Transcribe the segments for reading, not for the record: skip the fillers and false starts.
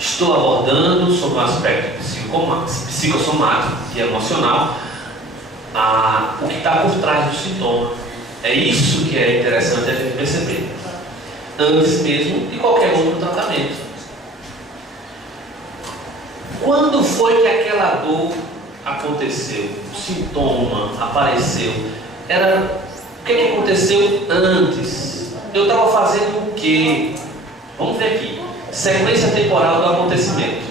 Estou abordando sobre o aspecto psicossomático e emocional, o que está por trás do sintoma. É isso que é interessante a gente perceber, antes mesmo de qualquer outro tratamento. Quando foi que aquela dor aconteceu? O sintoma apareceu? O que aconteceu antes? Eu estava fazendo o quê? Vamos ver aqui. Sequência temporal do acontecimento,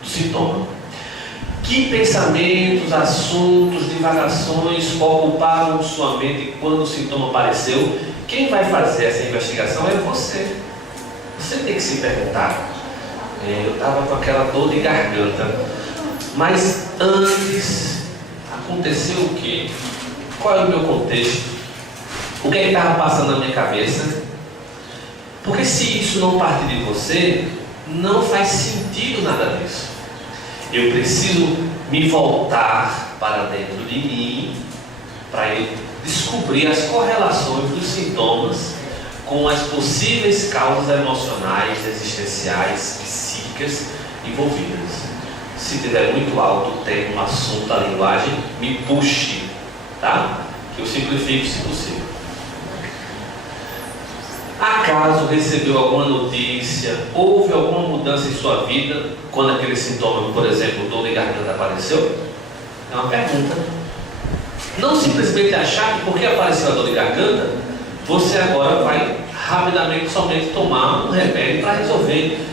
do sintoma. Que pensamentos, assuntos, divagações ocuparam sua mente quando o sintoma apareceu? Quem vai fazer essa investigação é você. Você tem que se perguntar. Eu estava com aquela dor de garganta, mas antes aconteceu o quê? Qual é o meu contexto? O que é que estava passando na minha cabeça? Porque se isso não partir de você, não faz sentido nada disso. Eu preciso me voltar para dentro de mim para eu descobrir as correlações dos sintomas com as possíveis causas emocionais, existenciais, psíquicas envolvidas. Se tiver muito alto o tema, um assunto, a linguagem, me puxe, tá? Que eu simplifico se possível. Acaso recebeu alguma notícia, houve alguma mudança em sua vida quando aquele sintoma, por exemplo, dor de garganta apareceu? É uma pergunta. Não simplesmente achar que porque apareceu a dor de garganta, você agora vai rapidamente somente tomar um remédio para resolver.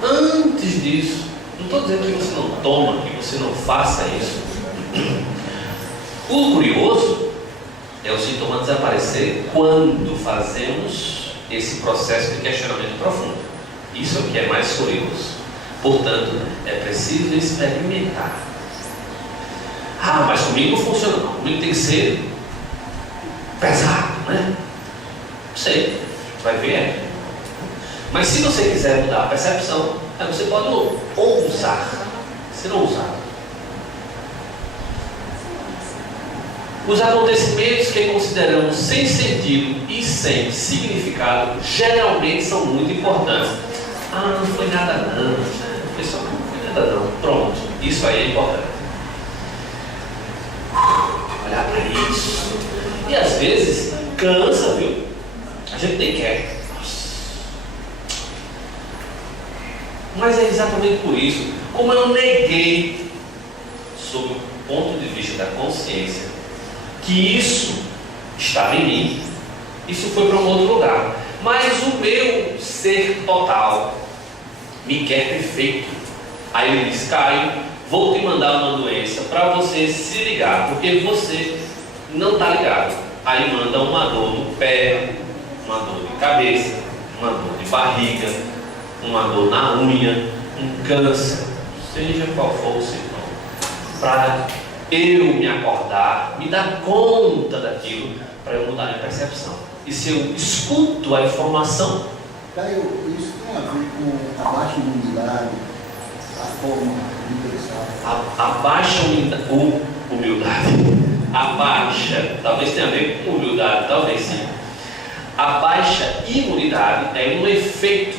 Antes disso, não estou dizendo que você não toma, que você não faça isso. O curioso é o sintoma desaparecer quando fazemos esse processo de questionamento profundo. Isso aqui é mais curioso. Portanto, é preciso experimentar. Mas comigo não funciona não. Comigo tem que ser pesado, né? Não sei, vai ver. Mas se você quiser mudar a percepção, aí você pode ousar. Se não usar. Os acontecimentos que consideramos sem sentido e sem significado geralmente são muito importantes. Não foi nada não. Pessoal, não foi nada não. Pronto, isso aí é importante. Olhar para isso. E às vezes cansa, viu? A gente nem quer. Mas é exatamente por isso, como eu neguei, sob o ponto de vista da consciência, que isso estava em mim, isso foi para um outro lugar. Mas o meu ser total me quer perfeito. Aí ele diz: Caio, vou te mandar uma doença para você se ligar, porque você não está ligado. Aí manda uma dor no pé, uma dor de cabeça, uma dor de barriga, uma dor na unha, um câncer, seja qual for o sintoma, para eu me acordar, me dar conta daquilo, para eu mudar minha percepção. E se eu escuto a informação, Caio, isso tem a ver com a baixa imunidade, a forma de pensar. a baixa humildade, a baixa, talvez tenha a ver com humildade, talvez sim. A baixa imunidade é um efeito,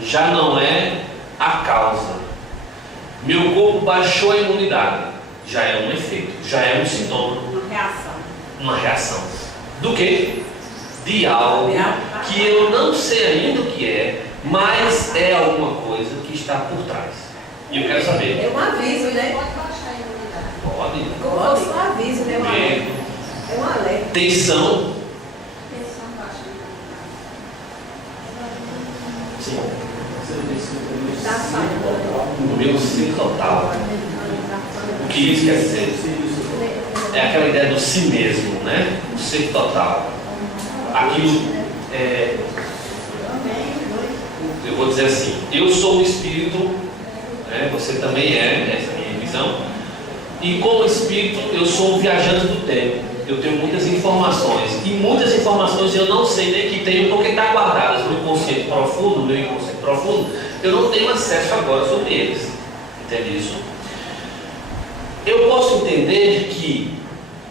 já não é a causa. Meu corpo baixou a imunidade, já é um efeito, já é um sintoma. Uma reação. Do que? De algo que eu não sei ainda o que é, mas é alguma coisa que está por trás. E eu quero saber. É um aviso, né? Pode baixar a imunidade. Pode. Como se fosse um aviso, né? Medo. É um alerta. Tensão. Tensão baixa a imunidade. Sim. Tá saindo. O meu ser total. O que isso quer dizer? É aquela ideia do si mesmo, né? O ser total. Aquilo eu vou dizer assim, eu sou o espírito, né? Você também é, essa é a minha visão. E como espírito, eu sou um viajante do tempo. Eu tenho muitas informações. E muitas informações eu não sei nem que tenho, porque estão guardadas no inconsciente profundo, no meu inconsciente profundo. Eu não tenho acesso agora sobre eles. Entende isso? Eu posso entender que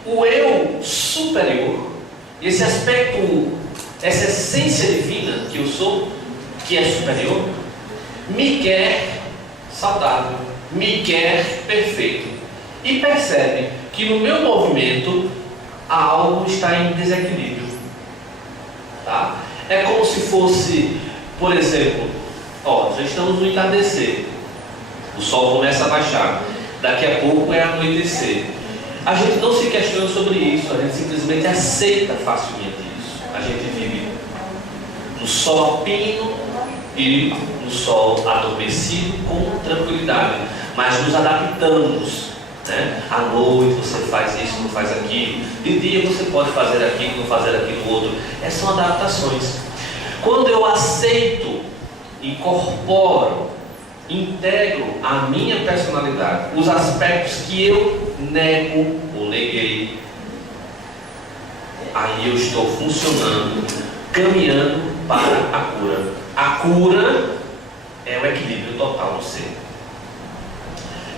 o eu superior, esse aspecto, essa essência divina que eu sou, que é superior, me quer saudável, me quer perfeito. E percebe que no meu movimento algo está em desequilíbrio. Tá? É como se fosse, por exemplo, já estamos no entardecer. O sol começa a baixar. Daqui a pouco é anoitecer. A gente não se questiona sobre isso, a gente simplesmente aceita facilmente isso. A gente vive no sol a pino e no sol adormecido com tranquilidade, mas nos adaptamos. Né? À noite você faz isso, não faz aquilo. De dia você pode fazer aquilo, não fazer aquilo outro. Essas são adaptações. Quando eu aceito, incorporo, integro a minha personalidade, os aspectos que eu nego ou neguei, aí eu estou funcionando, caminhando para a cura. A cura é o equilíbrio total no ser.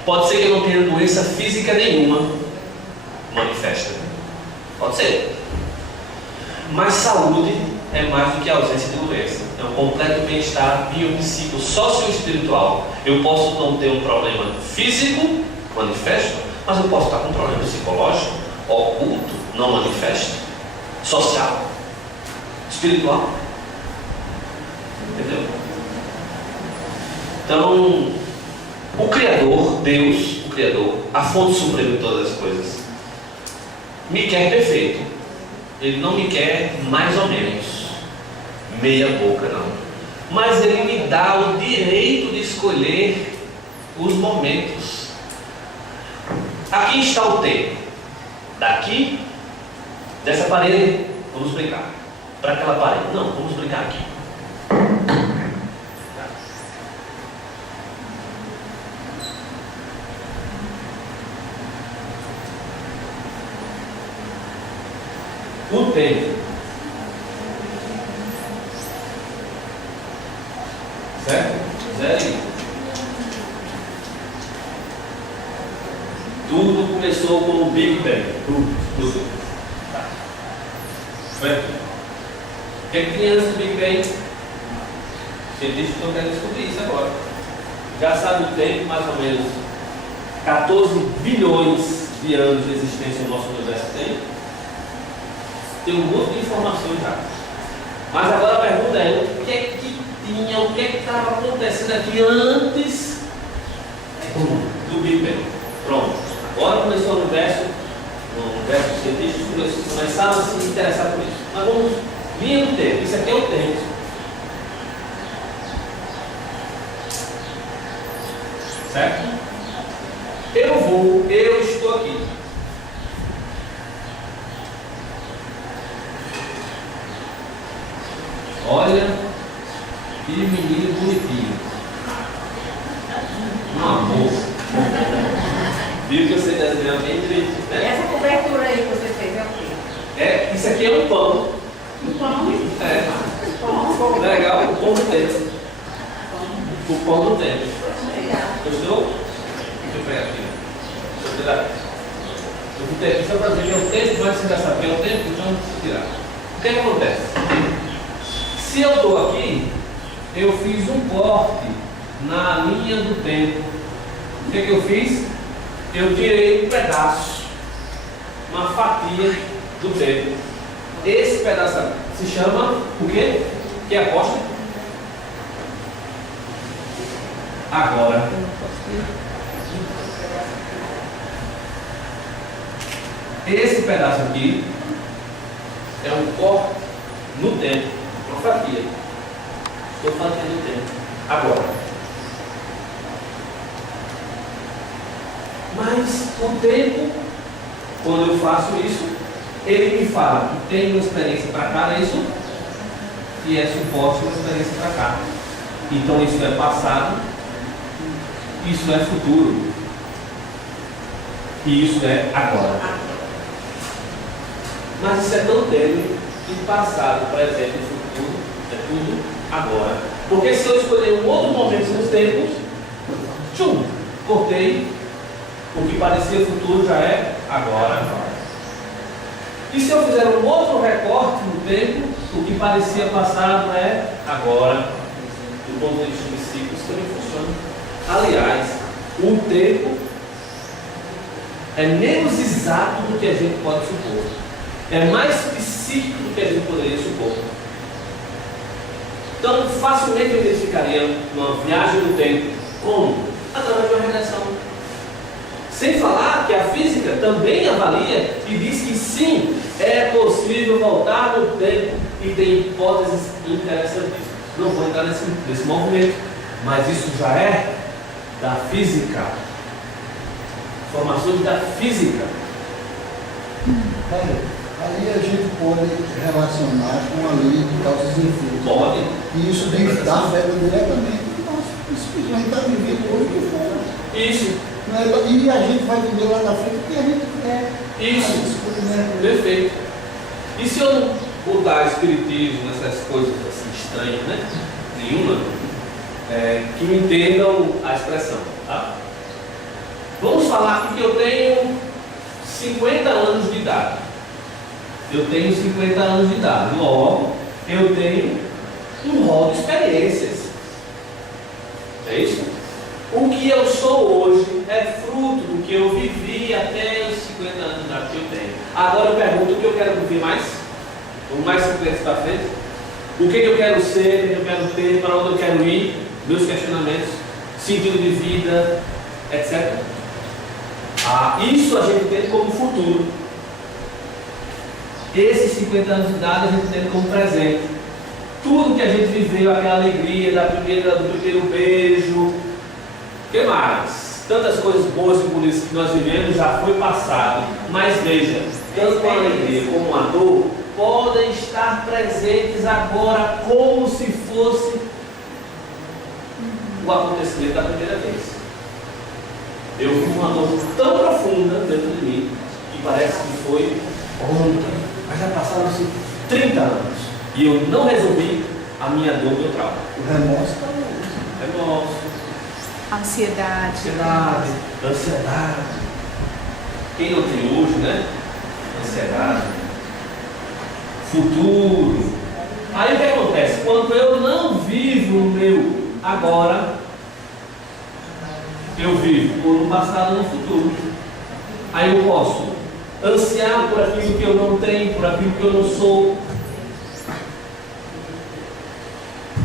Pode ser que eu não tenha doença física nenhuma manifesta. Pode ser. Mas saúde é mais do que a ausência de doença. É um completo bem-estar biopsíquico, socioespiritual. Eu posso não ter um problema físico manifesto, mas eu posso estar com um problema psicológico, oculto, não manifesto, social, espiritual. Entendeu? Então, o Criador, Deus, o Criador, a fonte suprema de todas as coisas, me quer perfeito. Ele não me quer mais ou menos, meia boca não. Mas Ele me dá o direito de escolher os momentos. Aqui está o tempo. Daqui, dessa parede, vamos brincar. Para aquela parede, não, vamos brincar aqui. O tempo, certo? Zé, tudo começou com o Big Bang. Tudo. Tá. Certo? O que é que tinha antes do Big Bang? Os cientistas estão querendo descobrir isso agora. Já sabe o tempo, mais ou menos 14 bilhões de anos de existência no nosso universo tem. Tem um monte de informações já. Mas agora a pergunta é: o que é que tinha, o que é que estava acontecendo aqui antes do Big Bang? Pronto. Agora começou o universo, os cientistas começaram a se interessar por isso. Mas vamos, linha do tempo. Isso aqui é o tempo. Certo? Eu estou aqui. Olha, que menino bonitinho. Um amor. Viu que você desenhou bem direitinho, né? Essa cobertura aí que você fez é o quê? Isso aqui é um pão. Um pão? Pão. Legal, o pão do tempo. O pão do tempo. Legal. Gostou? Deixa eu pegar aqui. Deixa eu tirar. Eu vou ter, só para dizer que é o tempo, mas você já sabe que é o tempo, então deixa eu tirar. O que é que acontece? Se eu estou aqui, eu fiz um corte na linha do tempo. O que é que eu fiz? Eu tirei um pedaço, uma fatia do tempo. Esse pedaço se chama o quê? Que é aposta? Agora. Esse pedaço aqui é um corte no tempo, uma fatia. Estou fazendo o tempo. Agora. Mas o tempo, quando eu faço isso, ele me fala que tem uma experiência para cá, é isso? E é suposto uma experiência para cá. Então isso é passado, isso é futuro. E isso é agora. Mas isso é tão tênue que passado, presente e futuro é tudo agora. Porque se eu escolher um outro momento nos tempos, cortei, o que parecia futuro já é agora. E se eu fizer um outro recorte no tempo, o que parecia passado é agora. do ponto de vista dos ciclos, também funciona. Aliás, o tempo é menos exato do que a gente pode supor. É mais psíquico do que a gente poderia supor. Então, facilmente eu identificaria uma viagem do tempo como? Através de uma regressão. Sem falar que a física também avalia e diz que sim, é possível voltar no tempo e tem hipóteses interessantíssimas. Não vou entrar nesse movimento, mas isso já é da física. Informações da física. Aí a gente pode relacionar com a lei de causas e efeitos. Pode. E isso afeta diretamente o nosso espírito. A gente está vivendo hoje de fora. Isso. E a gente vai viver lá na frente o que a gente quer. Isso. Perfeito. E se eu não botar espiritismo nessas coisas assim estranhas, né? Nenhuma, que me entendam a expressão, tá? Vamos falar aqui que eu tenho 50 anos de idade. Eu tenho 50 anos de idade. Logo, eu tenho um rol de experiências. É isso? O que eu sou hoje é fruto do que eu vivi até os 50 anos de idade que eu tenho. Agora eu pergunto o que eu quero viver mais? Ou mais 50 para frente? O que eu quero ser, o que eu quero ter, para onde eu quero ir, meus questionamentos, sentido de vida, etc. Isso a gente tem como futuro. Esses 50 anos de idade a gente tem como presente. Tudo que a gente viveu, aquela alegria do primeiro beijo, o que mais? Tantas coisas boas e bonitas que nós vivemos já foi passado. Mas veja, tanto a alegria como a dor podem estar presentes agora como se fosse o acontecimento da primeira vez. Eu vivi uma dor tão profunda dentro de mim que parece que foi ontem, mas já passaram-se 30 anos e eu não resolvi a minha dor, meu trauma. O remorso está aí. Remorso. Ansiedade. Ansiedade. Quem não tem hoje, né? Ansiedade. Futuro. Aí o que acontece? Quando eu não vivo o meu agora, eu vivo ou no passado ou no futuro. Aí eu posso ansiar por aquilo que eu não tenho, por aquilo que eu não sou.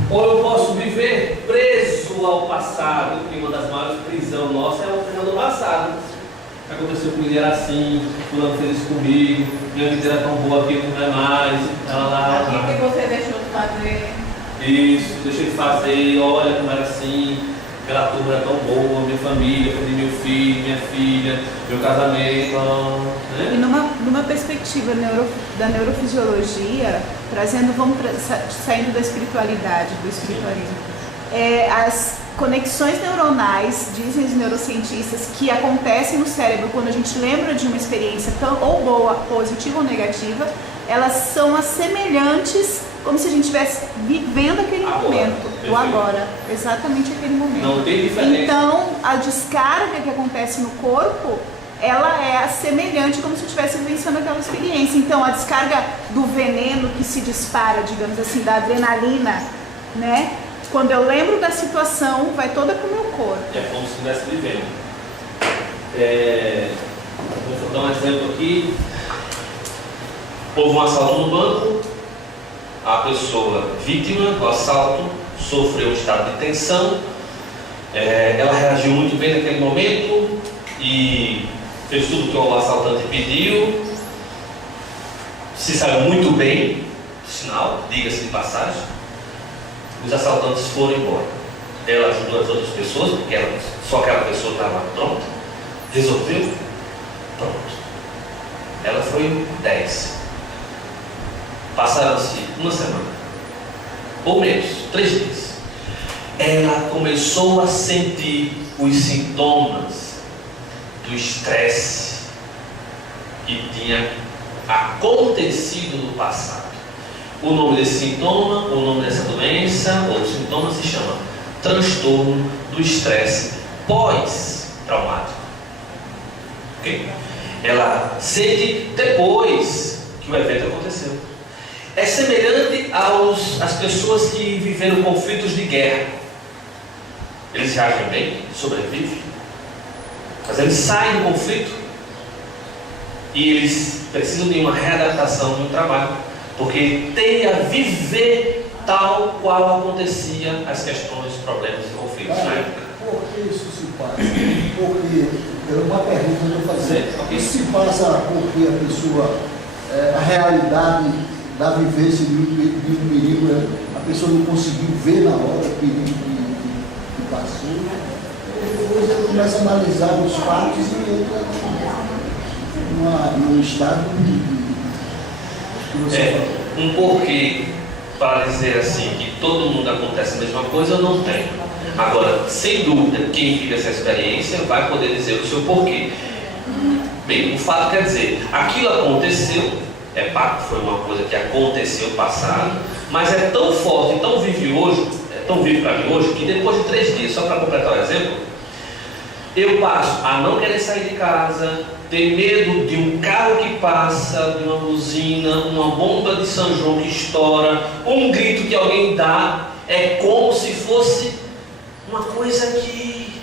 Ou eu posso viver preso ao passado, porque uma das maiores prisões nossas é o tema do passado. O que aconteceu comigo era assim, fulano fez isso comigo, minha vida era tão boa que não é mais, Aquilo que você deixou de fazer. Isso, deixei de fazer, olha como era assim, aquela turma era tão boa, minha família, perdi meu filho, minha filha, meu casamento, né? E numa perspectiva da neurofisiologia, saindo da espiritualidade, do espiritualismo, as conexões neuronais, dizem os neurocientistas, que acontecem no cérebro quando a gente lembra de uma experiência ou boa, positiva ou negativa, elas são semelhantes, como se a gente estivesse vivendo aquele momento, o agora, exatamente aquele momento. Não tem diferença. Então, a descarga que acontece no corpo, ela é semelhante, como se eu estivesse vivenciando aquela experiência. Então, a descarga do veneno que se dispara, digamos assim, da adrenalina, né? Quando eu lembro da situação, vai toda para o meu corpo. É como se estivesse vivendo. Vou dar um exemplo aqui. Houve um assalto no banco. A pessoa vítima do assalto sofreu um estado de tensão. Ela reagiu muito bem naquele momento e fez tudo que o assaltante pediu. Se saiu muito bem, sinal, diga-se de passagem. Os assaltantes foram embora. Ela ajudou as outras pessoas, porque só aquela pessoa estava pronta. Resolveu? Pronto. Ela foi 10. Passaram-se uma semana, ou menos, 3 dias. Ela começou a sentir os sintomas do estresse que tinha acontecido no passado. O nome desse sintoma, o nome dessa doença, ou sintoma se chama transtorno do estresse pós-traumático. Okay? Ela sente depois que o evento aconteceu. É semelhante às pessoas que viveram conflitos de guerra. Eles reagem bem, sobrevivem, mas eles saem do conflito e eles precisam de uma readaptação no trabalho, porque tem a viver tal qual acontecia as questões, problemas e conflitos na época. Por que isso se passa? Porque, é uma pergunta que eu vou fazer. Isso se passa porque a pessoa, a realidade da vivência de um perigo, a pessoa não conseguiu ver na hora o perigo que passou. Depois ela começa a analisar os fatos e entra num estado que você falou. Um porquê para dizer assim que todo mundo acontece a mesma coisa, eu não tenho. Agora, sem dúvida, quem vive essa experiência vai poder dizer o seu porquê. Bem, o fato quer dizer, aquilo aconteceu, foi uma coisa que aconteceu no passado, mas é tão forte, tão vivo hoje, tão vivo para mim hoje, que depois de 3 dias, só para completar o exemplo, eu passo a não querer sair de casa, ter medo de um carro que passa, de uma buzina, uma bomba de São João que estoura, um grito que alguém dá, é como se fosse uma coisa que,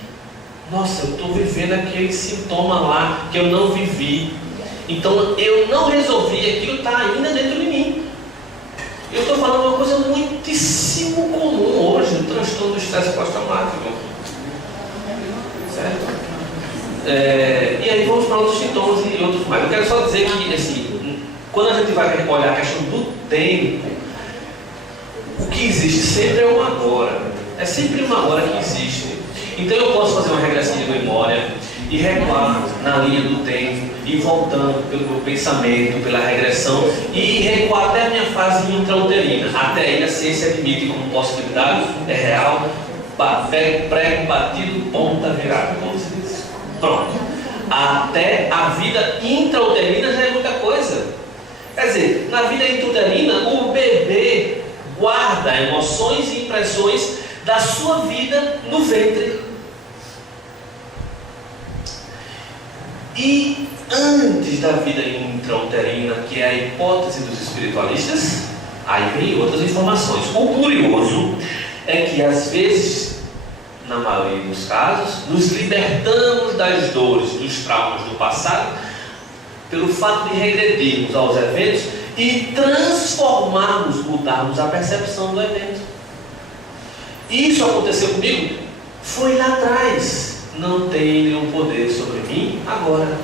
nossa, eu estou vivendo aquele sintoma lá que eu não vivi. Então eu não resolvi, aquilo está ainda dentro de mim. Eu estou falando uma coisa muitíssimo comum hoje, o transtorno do estresse pós-traumático. Certo? E aí vamos para outros sintomas e outros mais. Eu quero só dizer que, assim, quando a gente vai olhar a questão do tempo, o que existe sempre é um agora. É sempre uma hora que existe. Então eu posso fazer uma regressão de memória e recuar na linha do tempo, e voltando pelo meu pensamento, pela regressão, e recuar até a minha fase intrauterina. Até aí a ciência admite como possibilidade, é real, prego batido, ponta virada, como se diz. Pronto. Até a vida intrauterina já é muita coisa. Quer dizer, na vida intrauterina, o bebê guarda emoções e impressões da sua vida no ventre. E antes da vida intrauterina, que é a hipótese dos espiritualistas, aí vem outras informações. O curioso é que às vezes, na maioria dos casos, nos libertamos das dores, dos traumas do passado, pelo fato de regredirmos aos eventos e transformarmos, mudarmos a percepção do evento. Isso aconteceu comigo? Foi lá atrás. Não tem nenhum poder sobre mim agora.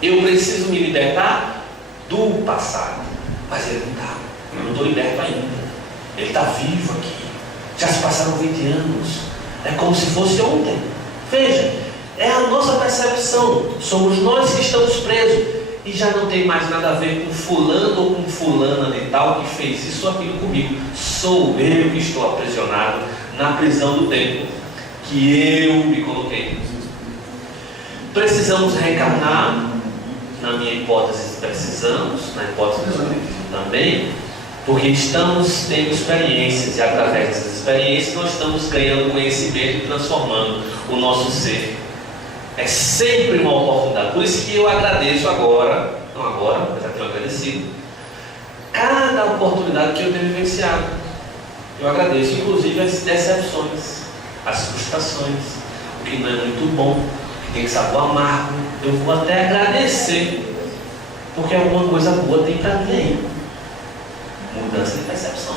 Eu preciso me libertar do passado. Mas ele não está. Eu não estou liberto ainda. Ele está vivo aqui. Já se passaram 20 anos. É como se fosse ontem. Veja, é a nossa percepção. Somos nós que estamos presos. E já não tem mais nada a ver com fulano ou com fulana de tal que fez isso ou aquilo comigo. Sou eu que estou aprisionado na prisão do tempo que eu me coloquei. Precisamos reencarnar, na minha hipótese precisamos, na hipótese do Espiritismo também, porque estamos tendo experiências e através dessas experiências nós estamos ganhando conhecimento e transformando o nosso ser. É sempre uma oportunidade, por isso que eu agradeço agora, não agora, apesar de ter agradecido, cada oportunidade que eu tenho vivenciado. Eu agradeço, inclusive, as decepções, as frustrações, o que não é muito bom, que tem sabor amargo. Eu vou até agradecer, porque alguma coisa boa tem para mim aí. Mudança de percepção.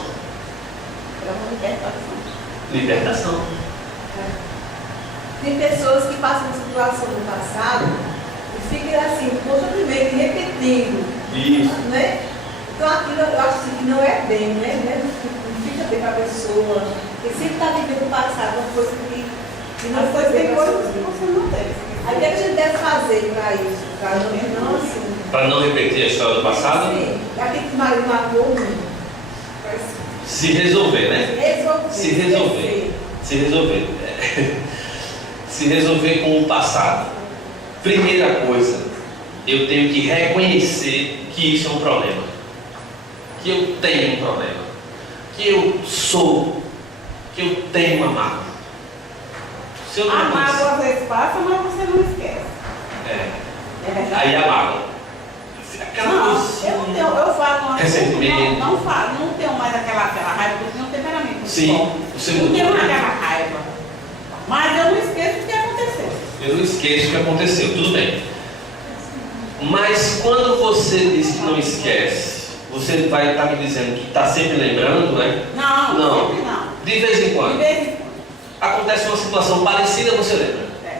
É uma libertação. Libertação. Tem pessoas que passam uma situação no passado e ficam assim, constantemente repetindo. Isso. Né? Então aquilo eu acho assim, que não é bem, né? Não fica bem para a pessoa. Porque sempre está vivendo o passado, uma coisa que não foi bem para a pessoa. Aí o que a gente deve fazer para isso? Para não repetir a história do passado? Sim, aquele que marido matou Se resolver, né? Se resolver. Se resolver. Se resolver com o passado. Primeira coisa, eu tenho que reconhecer que isso é um problema. Que eu tenho um problema. Que eu sou. Que eu tenho uma mágoa. Se eu não A reconhecer- mágoa às vezes passa, mas você não esquece. É. Aí a mágoa. Aquela Não, coisinha. eu não tenho, eu falo uma Ressentimento. não falo, não tenho mais aquela raiva, porque eu tenho um temperamento muito Sim, forte. você Não mudou, tenho mais né? aquela raiva. Mas eu não esqueço o que aconteceu. Eu não esqueço o que aconteceu, tudo bem. Mas quando você diz que não esquece, você vai estar me dizendo que está sempre lembrando, né? Não, sempre não. De vez em De quando. vez em quando. Acontece uma situação parecida, você lembra? É.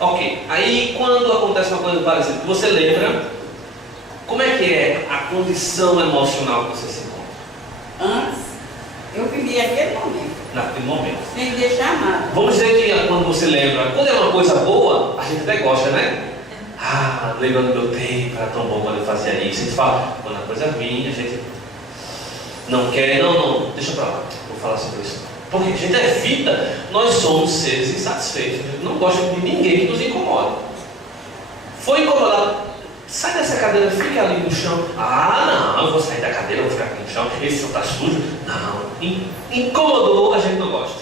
Ok. Aí quando acontece uma coisa parecida que você lembra, como é que é a condição emocional que você se encontra? Antes, eu vivi aquele momento, Naquele momento. sem deixar nada. Vamos dizer que quando você lembra, quando é uma coisa boa, a gente até gosta, né? Ah, lembrando do meu tempo, era tão bom quando eu fazia isso. A gente fala, quando a coisa vinha, a gente não quer, não, deixa pra lá, vou falar sobre isso. Porque a gente evita, nós somos seres insatisfeitos, a gente não gosta de ninguém que nos incomoda. Foi incomodado, sai dessa cadeira, fica ali no chão. Ah, não, eu vou sair da cadeira, eu vou ficar aqui no chão, esse chão está sujo. Não, incomodou, a gente não gosta.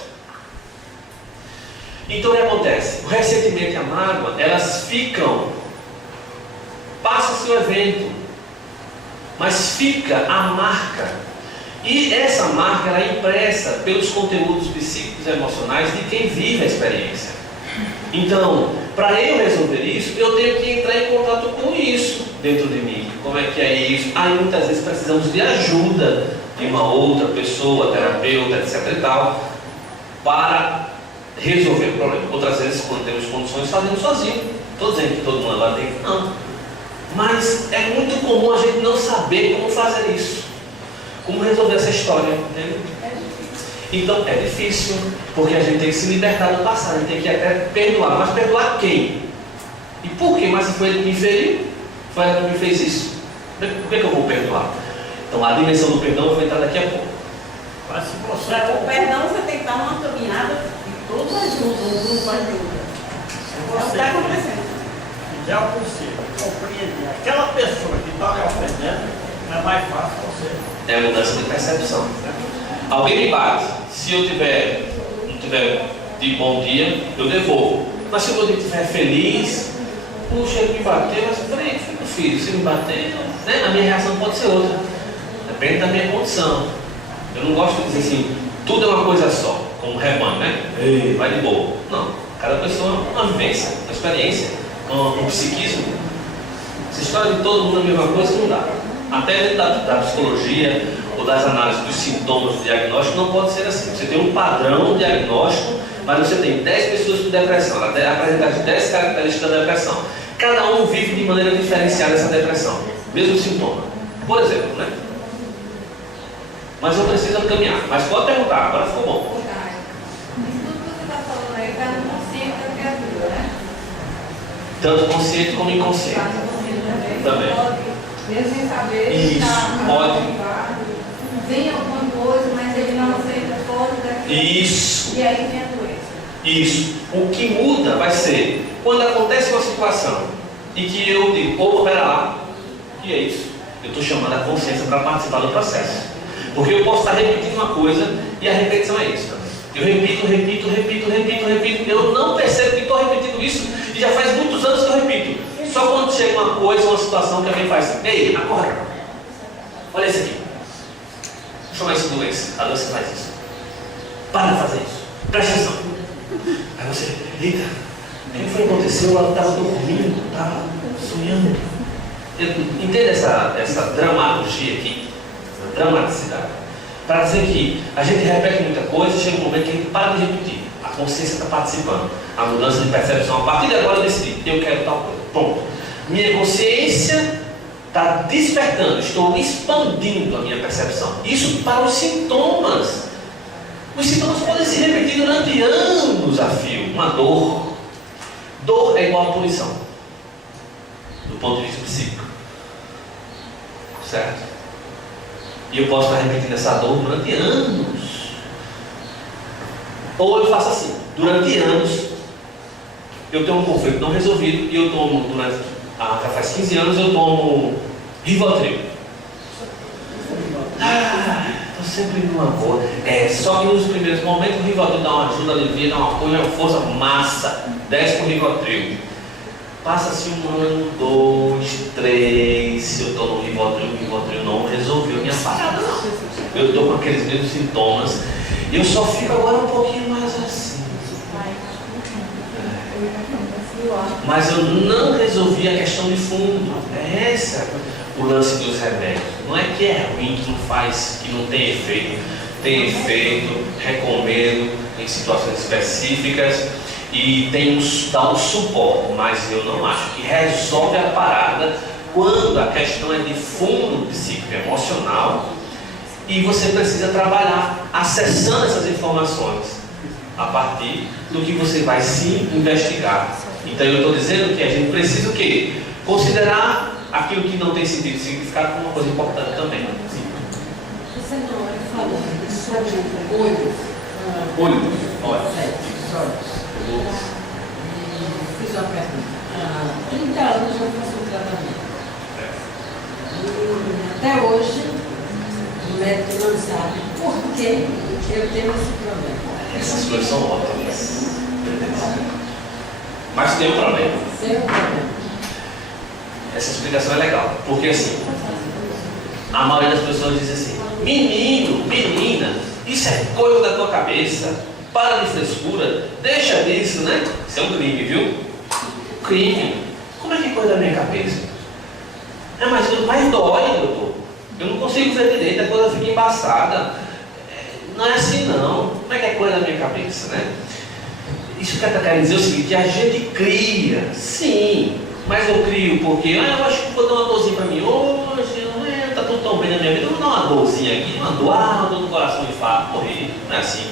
Então o que acontece? O ressentimento e a mágoa, elas ficam, passa-se o evento, mas fica a marca. E essa marca ela é impressa pelos conteúdos psíquicos e emocionais de quem vive a experiência. Então, para eu resolver isso, eu tenho que entrar em contato com isso dentro de mim. Como é que é isso? Aí muitas vezes precisamos de ajuda de uma outra pessoa, terapeuta, etc e tal, para resolver o problema. Outras vezes, quando temos condições, fazemos sozinho. Estou dizendo que todo mundo agora tem que não. Mas é muito comum a gente não saber como fazer isso. Como resolver essa história, entende? Então é difícil, porque a gente tem que se libertar do passado, a gente tem que até perdoar. Mas perdoar quem? E por quê? Mas se foi ele que me feriu, foi ela que me fez isso. Por que eu vou perdoar? Então a dimensão do perdão eu vou entrar daqui a pouco. Mas se você O perdão você tem que dar uma caminhada e todos ajudam, o grupo ajuda. É o que está acontecendo. fizer o possível, compreender aquela pessoa que está lhe ofendendo, é mais fácil você. É a mudança de percepção. Alguém me bate, se eu não tiver de bom dia, eu devolvo. Mas se o meu dia estiver feliz, puxa, ele me bateu, mas peraí, filho, filho, se me bater, né, a minha reação pode ser outra. Depende da minha condição. Eu não gosto de dizer assim, tudo é uma coisa só, como rebanho, né? Ei, vai de boa. Não, cada pessoa é uma vivência, uma experiência, um psiquismo. Essa história de todo mundo é a mesma coisa não dá. Até dentro da psicologia ou das análises dos sintomas do diagnóstico não pode ser assim. Você tem um padrão diagnóstico, mas você tem 10 pessoas com depressão, ela apresenta as 10 características da depressão. Cada um vive de maneira diferenciada essa depressão, mesmo sintoma. Por exemplo, né? Mas eu preciso caminhar. Mas pode perguntar, agora ficou bom. Isso tudo que você está falando aí está no consciente da criatura, né? Tanto consciente como inconsciente. Está no consciente Também. Pode, mesmo sem saber, Isso, pode. Vem alguma coisa, mas ele não aceita fora daquilo. Isso. E aí vem a doença. Isso. O que muda vai ser quando acontece uma situação e que eu digo, opa, pera lá, o que é isso? Eu estou chamando a consciência para participar do processo. Porque eu posso estar repetindo uma coisa e a repetição é isso. Eu repito. Eu não percebo que estou repetindo isso e já faz muitos anos que eu repito. Só quando chega uma coisa, uma situação que alguém faz, ei, acorda. Olha isso aqui. Vou chamar isso de doença. A doença faz isso. Para de fazer isso. Presta atenção. Aí você, eita, o que foi que aconteceu? Ela estava dormindo, estava sonhando. Entende essa dramaturgia aqui? A dramaticidade. Para dizer que a gente repete muita coisa e chega um momento que a gente para de repetir. A consciência está participando. A mudança de percepção. A partir de agora eu decidi, eu quero tal coisa. Ponto. Minha consciência está despertando, estou expandindo a minha percepção. Isso para os sintomas. Os sintomas podem se repetir durante anos a fio. Uma dor. Dor é igual a punição. Do ponto de vista psíquico. Certo? E eu posso estar repetindo essa dor durante anos. Ou eu faço assim. Durante anos, eu tenho um conflito não resolvido e eu tomo, já faz 15 anos, eu tomo Rivotril. Estou sempre numa boa. Só que nos primeiros momentos o Rivotril dá uma ajuda, alivia, dá uma apoio, uma força, massa. 10 com Rivotril. Passa-se 1 ano, 2, 3, se eu estou no Rivotril não resolveu minha parada, não. Eu estou com aqueles mesmos sintomas, eu só fico agora um pouquinho mais assim. Mas eu não resolvi a questão de fundo. É esse o lance dos remédios. Não é que é ruim, que não faz, que não tem efeito. Tem efeito, recomendo em situações específicas e dá um suporte, mas eu não acho que resolve a parada quando a questão é de fundo psíquico emocional e você precisa trabalhar acessando essas informações a partir do que você vai se investigar. Então eu estou dizendo que a gente precisa o quê? Considerar aquilo que não tem sentido e significado como uma coisa importante também. Sim. Você não falou sobre olhos. Olhos, olha. Fiz uma pergunta. Há 30 anos eu faço um tratamento. E até hoje o médico não sabe por que eu tenho esse problema. Essas coisas são ótimas. Mas tem um problema. Tem um problema. Essa explicação é legal. Porque assim, a maioria das pessoas diz assim: menino, menina, isso é coisa da tua cabeça. Para de frescura, deixa disso, né? Isso é um crime, viu? Crime. Como é que é coisa da minha cabeça? Mas dói, doutor. Eu não consigo ver direito, a coisa fica embaçada. Não é assim não. Como é que é coisa da minha cabeça, né? Isso que está querendo dizer é o seguinte: a gente cria, sim, mas eu crio porque eu acho que vou dar uma dorzinha para mim hoje, não é? Está tudo tão bem na minha vida, eu vou dar uma dorzinha aqui, uma dor no coração de fato, morrer. Não é assim.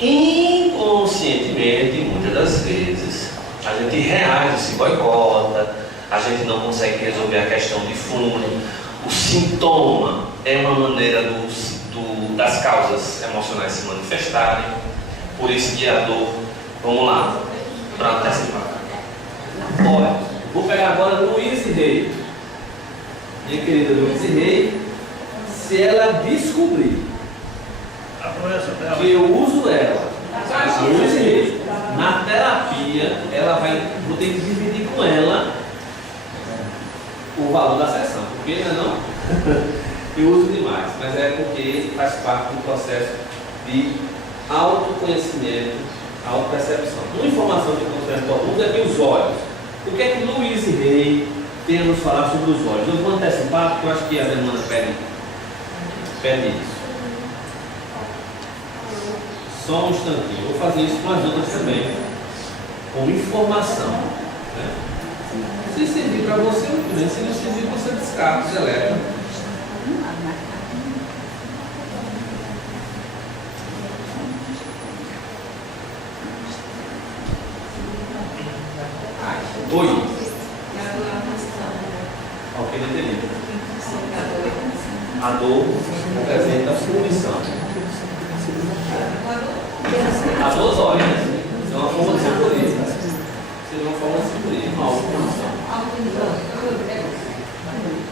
Inconscientemente, muitas das vezes, a gente reage, se boicota, a gente não consegue resolver a questão de fundo. O sintoma é uma maneira das causas emocionais se manifestarem, por isso que a dor, vamos lá, para antecipar. Olha, vou pegar agora Luiz Rei, minha querida Luiz Rei, se ela descobrir que eu uso ela, a Luiz Rei, na terapia, vou ter que dividir com ela o valor da sessão, porque não, eu uso demais, mas é porque faz parte do processo de autoconhecimento, autopercepção. Uma informação que eu considero importante é que os olhos. O que é que Luiz Rei tem a nos falar sobre os olhos? Eu vou antecipar, porque eu acho que a demanda pede isso. Só um instantinho, eu vou fazer isso com as outras também, como informação. Né? Se servir para você, muito bem. Se não servir, você descarta, deleta. Oi. Ok, entendi. A dor representa a punição. As duas olhas, né? É uma forma de simbolismo. Seria uma forma de simbolismo, uma autopunição.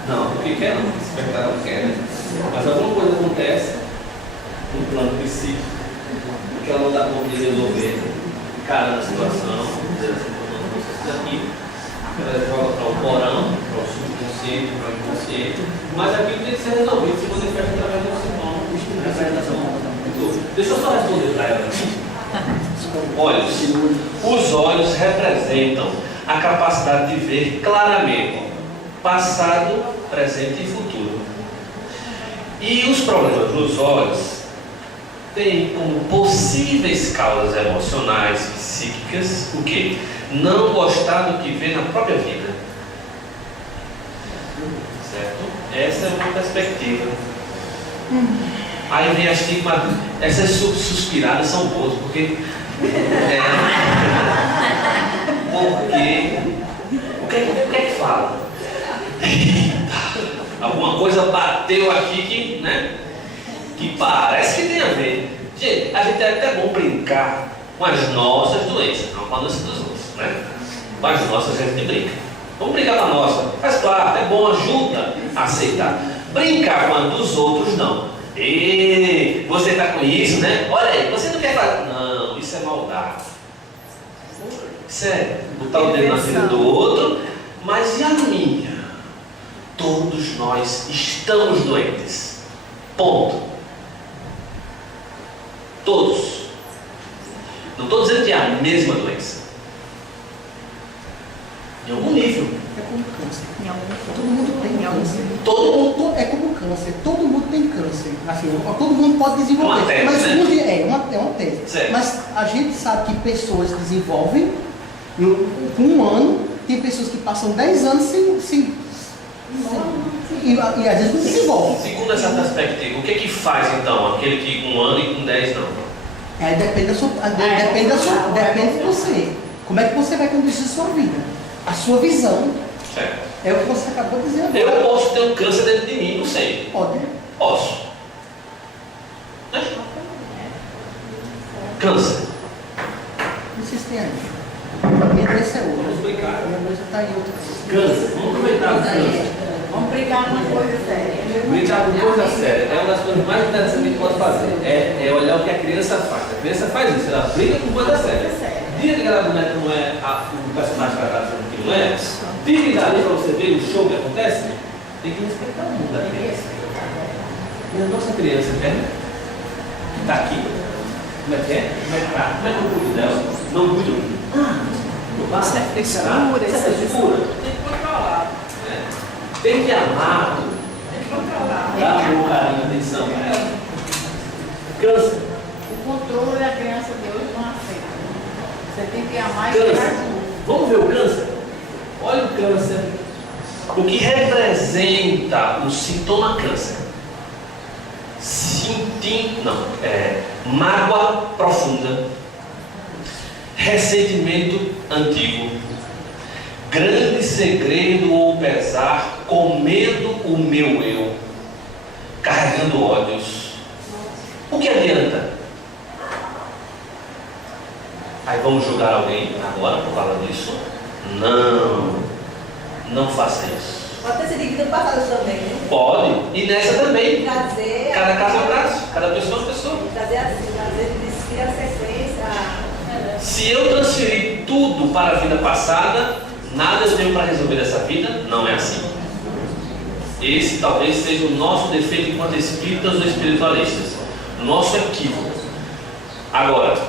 Não, porque quer não, o espectador não quer, né? Mas alguma coisa acontece no plano psíquico que ela não dá conta de resolver, cara na situação, aqui, ela joga para o porão, para o subconsciente, para o inconsciente, mas aquilo tem que ser resolvido, se manifesta através do sintoma, representação. Deixa eu só responder para ela aqui. Olhos. Os olhos representam a capacidade de ver claramente passado, presente e futuro. E os problemas nos olhos têm como possíveis causas emocionais, psíquicas, o quê? Não gostar do que vê na própria vida. Certo? Essa é uma perspectiva. Aí vem a estigma. Essas suspiradas são boas, porque o que é que fala? Alguma coisa bateu aqui que parece que tem a ver. Gente, a gente é até bom brincar com as nossas doenças, não com a doença dos outros, né? Com as nossas a gente brinca. Vamos brincar com a nossa, faz parte, é bom, ajuda a aceitar. Brincar com a dos outros, não. E você está com isso, né? Olha aí, você não quer fazer. Não, isso é maldade. Isso é botar o dedo na ferida do outro. Mas e a minha? Todos nós estamos doentes. Ponto. Todos. Não estou dizendo que é a mesma doença. Em algum nível. É como câncer. Em algum Todo mundo tem câncer. Todo mundo. É como câncer. Todo mundo tem câncer. Assim, todo mundo pode desenvolver. Uma tese, mas né? é uma tese. Certo. Mas a gente sabe que pessoas desenvolvem com um ano, tem pessoas que passam 10 anos sem e às vezes não desenvolvem. Segundo essa perspectiva, o que faz então aquele que com 1 ano e com 10 não? Depende de você. Como é que você vai conduzir a sua vida? A sua visão. Certo. É o que você acabou de dizer agora. Eu posso ter um câncer dentro de mim, não sei. Pode. Posso. Né? Câncer. Não sei se tem aí. A minha doença é outra. Vamos explicar. A minha doença está em outra. Câncer. Vamos aproveitar o câncer. Vamos brigar numa coisa séria. Brincar com coisa séria é uma das coisas mais interessantes que a gente pode fazer. É olhar o que a criança faz. A criança faz isso, ela briga com coisa séria. Diga que aquela boneca não é o personagem que ela está achando que não é. Diga dali para você ver o show que acontece. Tem que respeitar o mundo da criança. E a nossa criança, né? Que está aqui. Como é que é? Como é que tá? Como é que eu cuido dela? Não cuido. Isso é frescura, Isso é frescura. Tem que controlar. Tem que amar. Tem que controlar. Dar um carinho, atenção para ela. Câncer. O controle da criança de hoje não aceita. Você tem que amar e Câncer. ficar junto. Vamos ver o câncer? Olha o câncer. O que representa o sintoma câncer? Mágoa profunda, ressentimento antigo, grande segredo ou pesar, comendo o meu eu, carregando ódios. O que adianta? Aí vamos julgar alguém agora por causa disso? Não faça isso. Pode ter sido vida passada também, né? Pode, e nessa também. Trazer. Cada caso é um caso, cada pessoa é uma pessoa. Trazer a sequência. Se eu transferir tudo para a vida passada, nada eu tenho para resolver essa vida, não é assim. Esse talvez seja o nosso defeito enquanto espíritas ou espiritualistas, o nosso equívoco. Agora,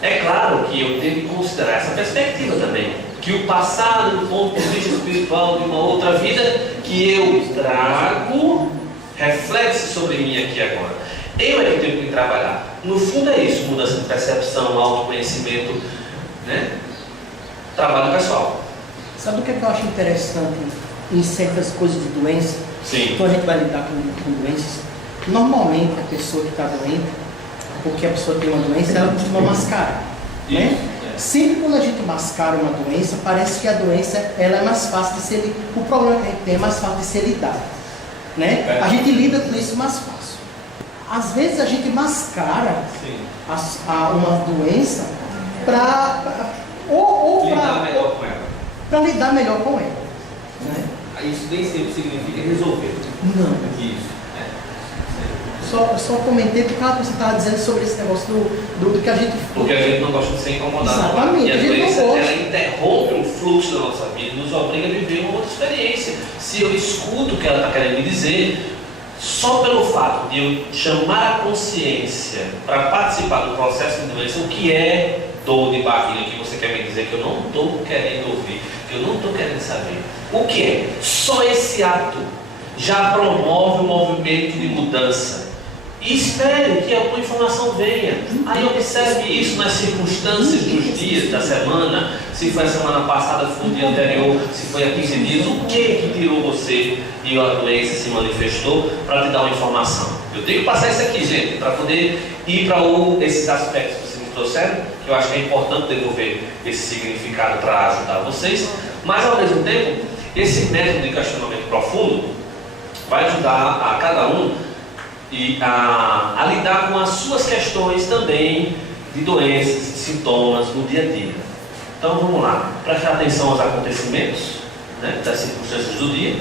é claro que eu tenho que considerar essa perspectiva também, que o passado, do ponto de vista espiritual de uma outra vida, que eu trago, reflete sobre mim aqui agora. Eu é que tenho que trabalhar. No fundo é isso, mudança de percepção, autoconhecimento, né? Trabalho pessoal. Sabe o que eu acho interessante em certas coisas de doença? Sim. Quando a gente vai lidar com doenças, normalmente a pessoa que está doente, porque a pessoa tem uma doença, ela costuma mascarar, né? Sempre quando a gente mascara uma doença, parece que a doença ela é mais fácil de ser, o problema que a gente tem é mais fácil de ser lidado, né? A gente lida com isso mais fácil. Às vezes a gente mascara uma doença para lidar melhor com ela. Para lidar melhor com ela, né? Isso nem sempre significa resolver. Não. Isso. Só comentei porque você estava dizendo sobre esse negócio do que a gente... Porque a gente não gosta de ser incomodado. Exatamente. E a gente doença, não gosta. ela interrompe o fluxo da nossa vida, nos obriga a viver uma outra experiência. Se eu escuto o que ela está querendo me dizer, só pelo fato de eu chamar a consciência para participar do processo de doença, o que é dor de barriga, que você quer me dizer que eu não estou querendo ouvir, que eu não estou querendo saber. O que é? Só esse ato já promove um movimento de mudança. E espere que alguma informação venha. Aí observe isso nas circunstâncias dos dias da semana. Se foi a semana passada, se foi o dia anterior, se foi há 15 dias. O que tirou você e a doença se manifestou para te dar uma informação? Eu tenho que passar isso aqui, gente, para poder ir para esses aspectos que vocês me trouxeram, que eu acho que é importante devolver esse significado para ajudar vocês. Mas ao mesmo tempo, esse método de questionamento profundo vai ajudar a cada um a lidar com as suas questões também de doenças, de sintomas no dia a dia. Então vamos lá, prestar atenção aos acontecimentos, né, das circunstâncias do dia.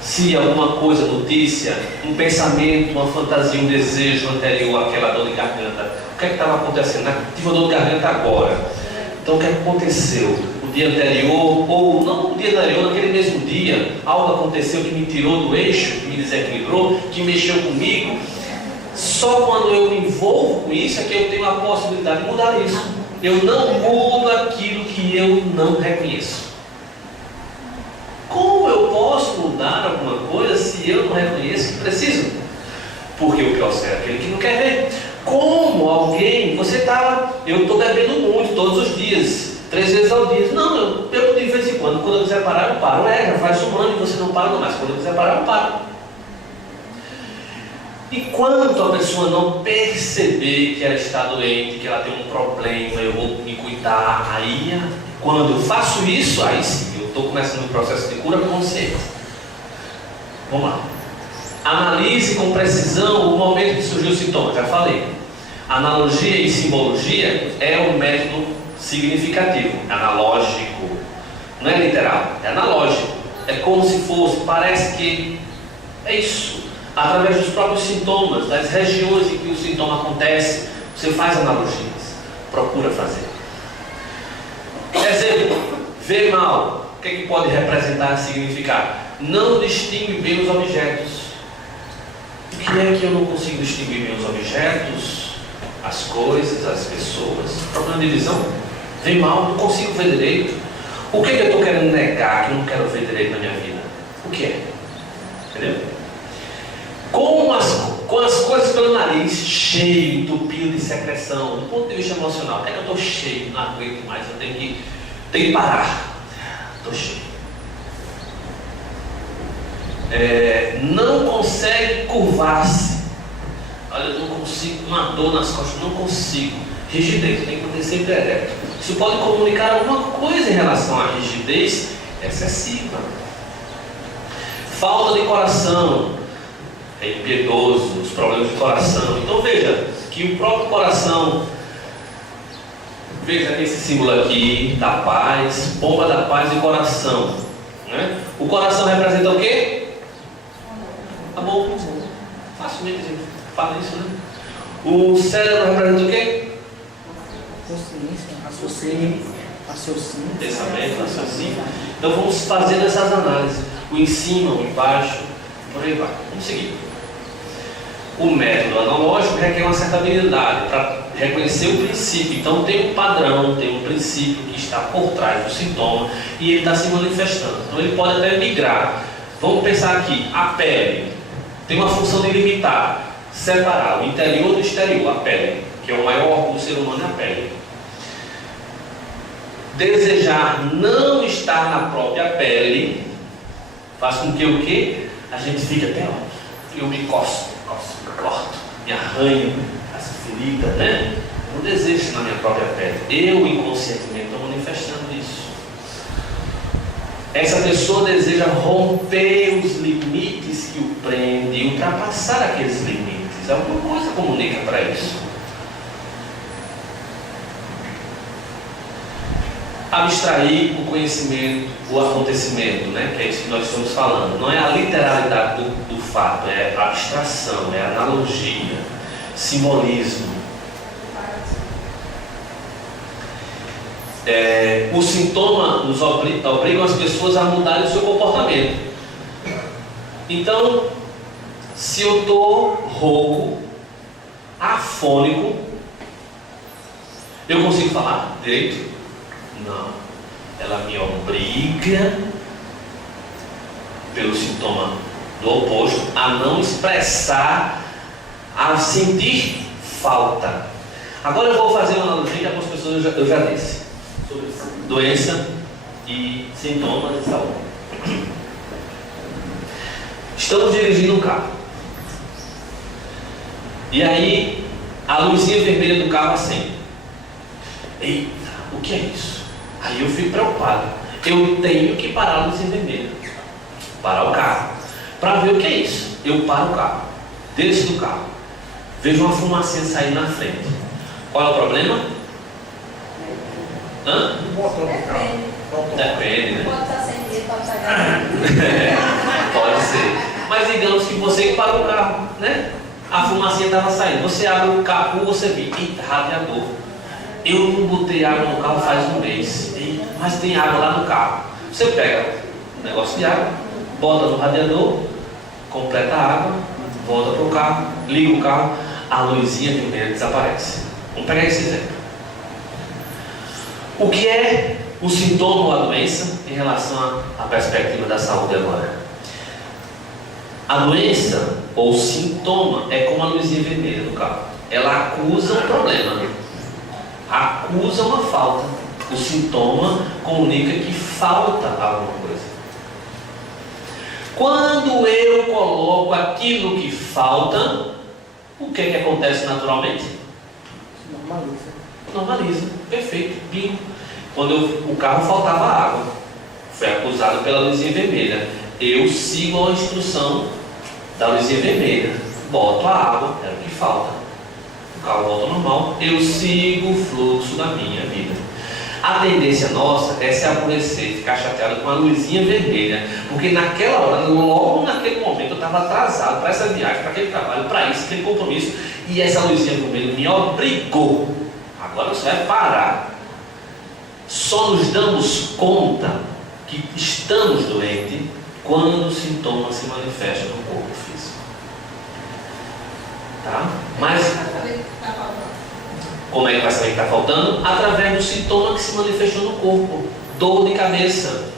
Se alguma coisa, notícia, um pensamento, uma fantasia, um desejo anterior àquela dor de garganta, o que é que estava acontecendo? Tive uma dor de garganta agora. Então o que aconteceu? O dia anterior, ou não o dia anterior, naquele mesmo dia, algo aconteceu que me tirou do eixo, que me desequilibrou, que mexeu comigo. Só quando eu me envolvo com isso é que eu tenho a possibilidade de mudar isso. Eu não mudo aquilo que eu não reconheço. Como eu posso mudar alguma coisa se eu não reconheço que preciso? Porque o pior é aquele que não quer ver. Como alguém, eu estou bebendo muito todos os dias, 3 vezes ao dia. Não, eu bebo de vez em quando eu quiser parar, eu paro. Já faz um ano e você não para mais. Quando eu quiser parar, eu paro. Enquanto a pessoa não perceber que ela está doente, que ela tem um problema, eu vou me cuidar, aí quando eu faço isso, aí sim, eu estou começando um processo de cura consciente. Vamos lá. Analise com precisão o momento que surgiu o sintoma, já falei. Analogia e simbologia é um método significativo, analógico. Não é literal, é analógico. É como se fosse, parece que é isso. Através dos próprios sintomas, das regiões em que o sintoma acontece, você faz analogias, procura fazer. Exemplo, ver mal, o que é que pode representar e significar? Não distingue bem os objetos. O que é que eu não consigo distinguir bem os objetos, as coisas, as pessoas? Problema de visão? Ver mal, não consigo ver direito. O que é que eu estou querendo negar, que eu não quero ver direito na minha vida? O que é? Entendeu? Com as coisas pelo nariz cheio, entupido de secreção, do ponto de vista emocional, é que eu estou cheio, não aguento mais, eu tenho que parar. Estou cheio. Não consegue curvar-se. Olha, eu não consigo, uma dor nas costas, não consigo. Rigidez, tem que manter sempre ereto. Isso pode comunicar alguma coisa em relação à rigidez excessiva. Falta de coração. É impiedoso, os problemas de coração. Então veja que o próprio coração, veja esse símbolo aqui da paz, bomba da paz e coração, né? O coração representa o quê? Amor. Facilmente a gente fala isso, né? O cérebro representa o quê? Consciência, raciocínio. Pensamento, raciocínio. Então vamos fazer essas análises. O em cima, o embaixo, por aí vai. Vamos seguir. O método analógico requer uma certa habilidade para reconhecer o princípio. Então tem um padrão, tem um princípio que está por trás do sintoma e ele está se manifestando. Então ele pode até migrar. Vamos pensar aqui, a pele tem uma função de limitar, separar o interior do exterior, a pele, que é o maior órgão do ser humano, é a pele. Desejar não estar na própria pele faz com que o quê? A gente fique até, eu me corto, me arranho, as feridas, né? Eu não desejo isso na minha própria pele. Eu inconscientemente estou manifestando isso. Essa pessoa deseja romper os limites que o prendem, ultrapassar aqueles limites. Alguma coisa comunica para isso. Abstrair o conhecimento, o acontecimento, né? Que é isso que nós estamos falando. Não é a literalidade do fato, é a abstração, é a analogia, simbolismo. O sintoma nos obriga as pessoas a mudarem o seu comportamento. Então, se eu estou rouco, afônico, eu consigo falar direito? Não. Ela me obriga, pelo sintoma do oposto, a não expressar, a sentir falta. Agora eu vou fazer uma analogia que algumas pessoas eu já disse sobre doença e sintomas de saúde. Estamos dirigindo um carro. E aí a luzinha vermelha do carro acende. Eita, o que é isso? Aí eu fico preocupado. Eu tenho que parar a luzinha vermelha. Parar o carro. Para ver o que é isso. Eu paro o carro. Desço do carro. Vejo uma fumacinha sair na frente. Qual é o problema? Hã? Depende, né? Pode estar sem medo, pode estar Pode ser. Mas digamos que você que parou o carro, né? A fumacinha estava saindo. Você abre o capô, você vê, eita, radiador. eu não botei água no carro faz um mês, mas tem água lá no carro. Você pega um negócio de água, bota no radiador, completa a água, volta para o carro, liga o carro, a luzinha vermelha desaparece. Vamos pegar esse exemplo. O que é o sintoma ou a doença em relação à perspectiva da saúde agora? A doença ou sintoma é como a luzinha vermelha no carro. Ela acusa um problema, acusa uma falta. O sintoma comunica que falta alguma coisa. Quando eu coloco aquilo que falta, o que é que acontece naturalmente? Normaliza. Perfeito. Bingo. Quando o carro faltava água, foi acusado pela luzinha vermelha. Eu sigo a instrução da luzinha vermelha. Boto a água, é o que falta. O carro volta ao normal. Eu sigo o fluxo da minha vida. A tendência nossa é se aborrecer, ficar chateado com a luzinha vermelha, porque naquela hora, logo naquele momento, eu estava atrasado para essa viagem, para aquele trabalho, para isso, aquele compromisso, e essa luzinha vermelha me obrigou. Agora você vai parar. Só nos damos conta que estamos doentes quando o sintoma se manifesta no corpo físico. Tá? Mas como é que vai saber que está faltando? Através do sintoma que se manifestou no corpo. Dor de cabeça.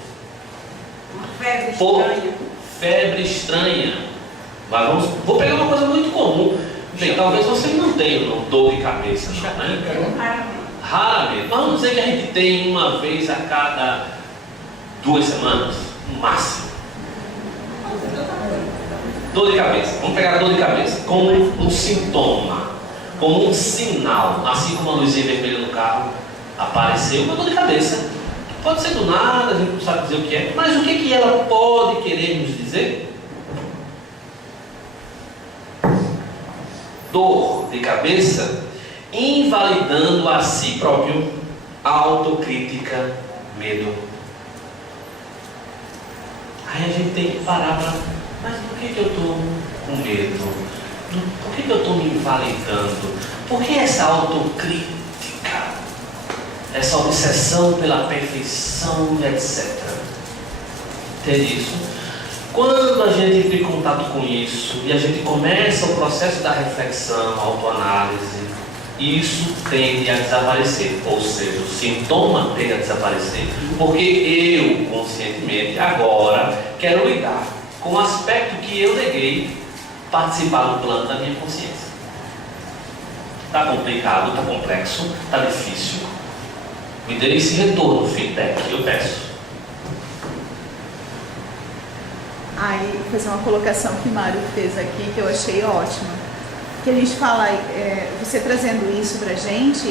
Febre estranha. Mas vou pegar uma coisa muito comum. Bem, talvez você não tenha dor de cabeça, não, né? Raramente. Vamos dizer que a gente tem uma vez a cada 2 semanas, no máximo. Dor de cabeça. Vamos pegar a dor de cabeça como um sintoma, como um sinal, assim como a luzinha vermelha no carro apareceu, uma dor de cabeça. Pode ser do nada, a gente não sabe dizer o que é, mas o que ela pode querer nos dizer? Dor de cabeça invalidando a si próprio, autocrítica, medo. Aí a gente tem que parar para, mas por que eu estou com medo? Por que eu estou me invalidando? Por que essa autocrítica? Essa obsessão pela perfeição, etc. Entende isso? Quando a gente entra em contato com isso e a gente começa o processo da reflexão, autoanálise, isso tende a desaparecer, ou seja, o sintoma tende a desaparecer, porque eu, conscientemente, agora quero lidar com o aspecto que eu neguei participar do plano da minha consciência. Está complicado, está complexo, está difícil. Me dê esse retorno, feedback, eu peço. Aí, vou fazer uma colocação que o Mário fez aqui, que eu achei ótima. Que a gente fala, você trazendo isso pra gente,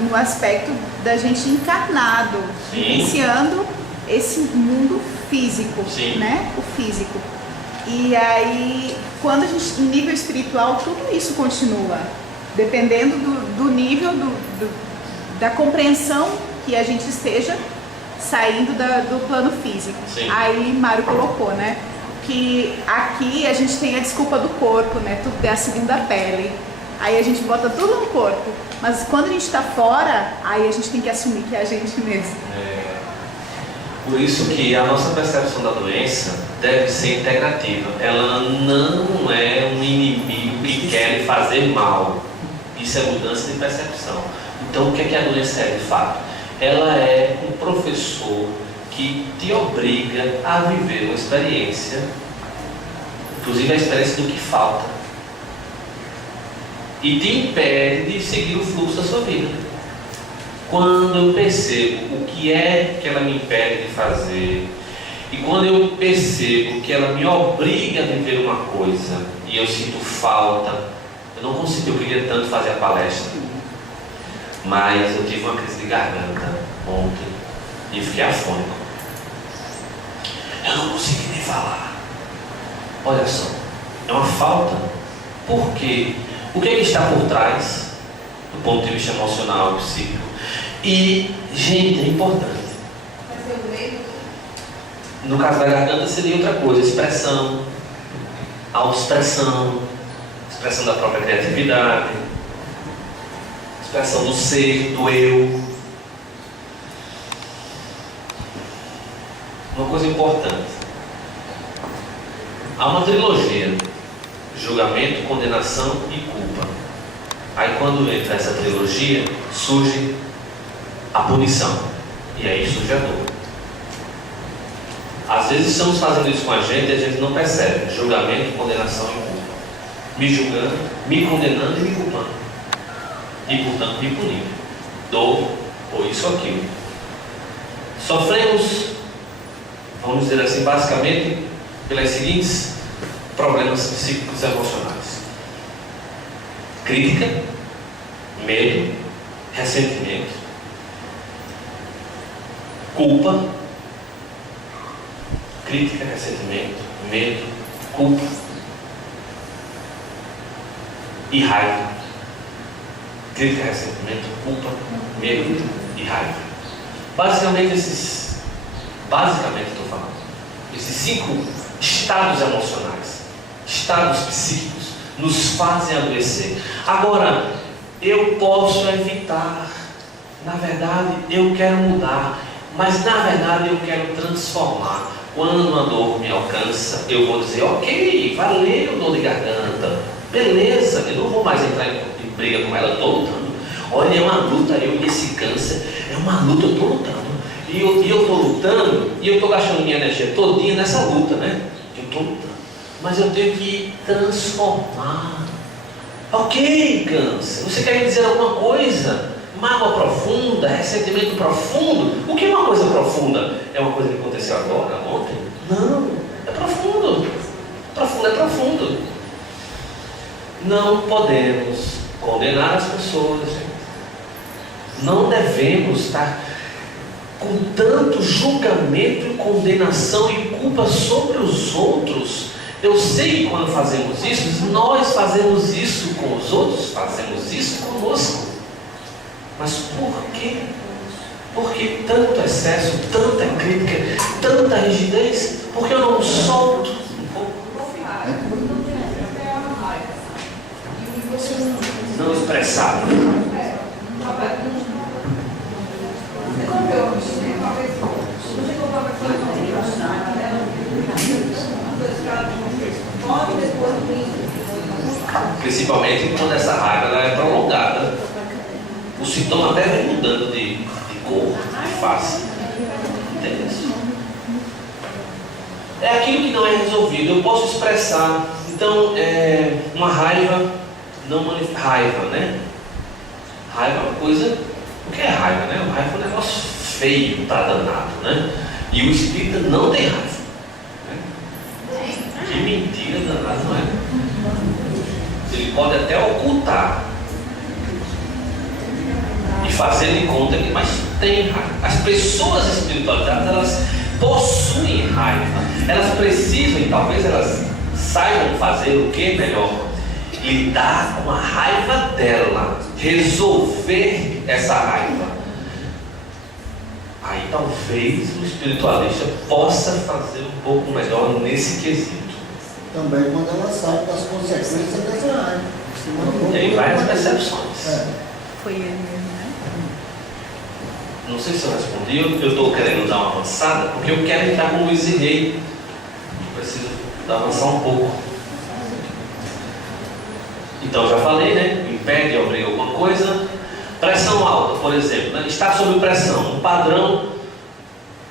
no aspecto da gente encarnado, vivenciando esse mundo físico, né? O físico. E aí, quando a gente, em nível espiritual, tudo isso continua, dependendo do nível da compreensão que a gente esteja saindo do plano físico. Sim. Aí Mário colocou, né? Que aqui a gente tem a desculpa do corpo, né? Tudo é a segunda pele. Aí a gente bota tudo no corpo. Mas quando a gente está fora, aí a gente tem que assumir que é a gente mesmo. Por isso que a nossa percepção da doença deve ser integrativa. Ela não é um inimigo que quer lhe fazer mal. Isso é mudança de percepção. Então o que é que a doença é de fato? Ela é um professor que te obriga a viver uma experiência, inclusive a experiência do que falta, e te impede de seguir o fluxo da sua vida. Quando eu percebo o que é que ela me impede de fazer, e quando eu percebo que ela me obriga a viver uma coisa, e eu sinto falta, eu não consigo, eu queria tanto fazer a palestra, mas eu tive uma crise de garganta ontem, e fiquei afônico. Eu não consegui nem falar. Olha só, é uma falta. Por quê? O que é que está por trás, do ponto de vista emocional, psíquico? E, gente, é importante. No caso da garganta seria outra coisa, expressão, autoexpressão, expressão da própria criatividade, expressão do ser, do eu. Uma coisa importante. Há uma trilogia: julgamento, condenação e culpa. Aí quando entra essa trilogia, surge a punição. E aí surge a dor. Às vezes estamos fazendo isso com a gente e a gente não percebe. Julgamento, condenação e culpa. Me julgando, me condenando e me culpando. E portanto me punindo. Dor ou isso ou aquilo. Sofremos, vamos dizer assim, basicamente pelas seguintes problemas psíquicos e emocionais: crítica, medo, ressentimento, culpa, crítica, ressentimento, medo, culpa e raiva. Crítica, ressentimento, culpa, medo e raiva. Basicamente estou falando, esses 5 estados emocionais, estados psíquicos, nos fazem adoecer. Agora, eu posso evitar, na verdade eu quero mudar, mas na verdade eu quero transformar. Quando a dor me alcança, eu vou dizer: ok, valeu, dor de garganta, beleza, eu não vou mais entrar em briga com ela, estou lutando. Olha, é uma luta, eu e esse câncer, é uma luta, eu estou lutando. E eu estou lutando, e eu estou gastando minha energia todinha nessa luta, né? Eu estou lutando, mas eu tenho que transformar. Ok, câncer, você quer me dizer alguma coisa? Mágoa profunda, ressentimento profundo? O que é uma coisa profunda? É uma coisa que aconteceu agora, ontem? Não, é profundo. Profundo é profundo. Não podemos condenar as pessoas, gente. Não devemos estar com tanto julgamento e condenação e culpa sobre os outros. Eu sei que quando fazemos isso, nós fazemos isso com os outros, fazemos isso conosco. Mas por quê? Por que tanto excesso, tanta crítica, tanta rigidez? Porque eu não solto um pouco? Não expressar. Principalmente quando essa raiva ela é prolongada. O sintoma até vem mudando de cor, de face. Entende isso? É aquilo que não é resolvido. Eu posso expressar. Então, uma raiva, não raiva, né? Raiva é uma coisa. O que é raiva, né? Raiva é um negócio feio para danado, né? E o espírita não tem raiva. Né? Que mentira danada, não é? Ele pode até ocultar e fazer de conta que, mas tem raiva. As pessoas espiritualizadas, elas possuem raiva. Elas precisam, e talvez elas saibam fazer o que melhor? Lidar com a raiva dela, resolver essa raiva. Aí talvez o espiritualista possa fazer um pouco melhor nesse quesito. Também quando ela sabe das consequências dessa raiva. Tem várias percepções. Foi ele mesmo, né? Não sei se eu respondi, eu estou querendo dar uma avançada, porque eu quero entrar com Luiz e Rei. Preciso avançar um pouco. Então, já falei, né? Impede ou obriga alguma coisa. Pressão alta, por exemplo, né? Está sob pressão, um padrão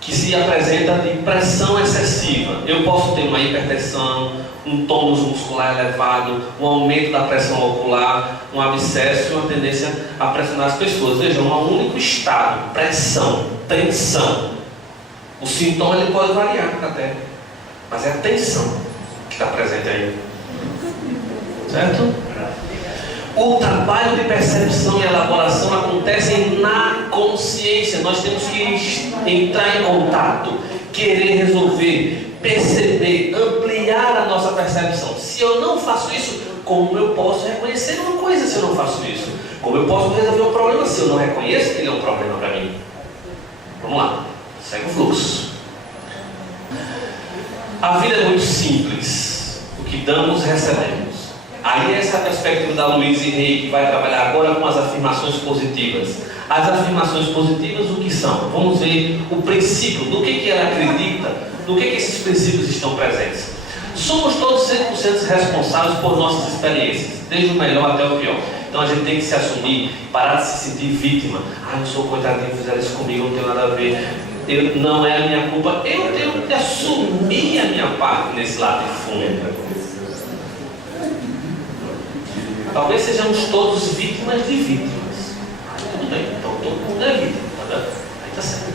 que se apresenta de pressão excessiva. Eu posso ter uma hipertensão, um tônus muscular elevado, um aumento da pressão ocular, um abscesso e uma tendência a pressionar as pessoas. Vejam, um único estado, pressão, tensão. O sintoma ele pode variar até, mas é a tensão que está presente aí. Certo? O trabalho de percepção e elaboração acontece na consciência. Nós temos que entrar em contato, querer resolver, perceber, ampliar a nossa percepção. Se eu não faço isso, como eu posso reconhecer uma coisa se eu não faço isso? Como eu posso resolver um problema se eu não reconheço que ele é um problema para mim? Vamos lá, segue o fluxo. A vida é muito simples. O que damos, recebemos. A Aí essa é a perspectiva da Louise Hay, que vai trabalhar agora com as afirmações positivas. As afirmações positivas, o que são? Vamos ver o princípio, do que ela acredita, do que esses princípios estão presentes. Somos todos 100% responsáveis por nossas experiências, desde o melhor até o pior. Então a gente tem que se assumir, parar de se sentir vítima. Ah, eu sou coitadinho, fizeram isso comigo, não tenho nada a ver. Não é a minha culpa. Eu tenho que assumir a minha parte nesse lado de fundo. Talvez sejamos todos vítimas de vítimas. Tudo bem, então todo mundo é vítima, tá vendo? Aí tá certo.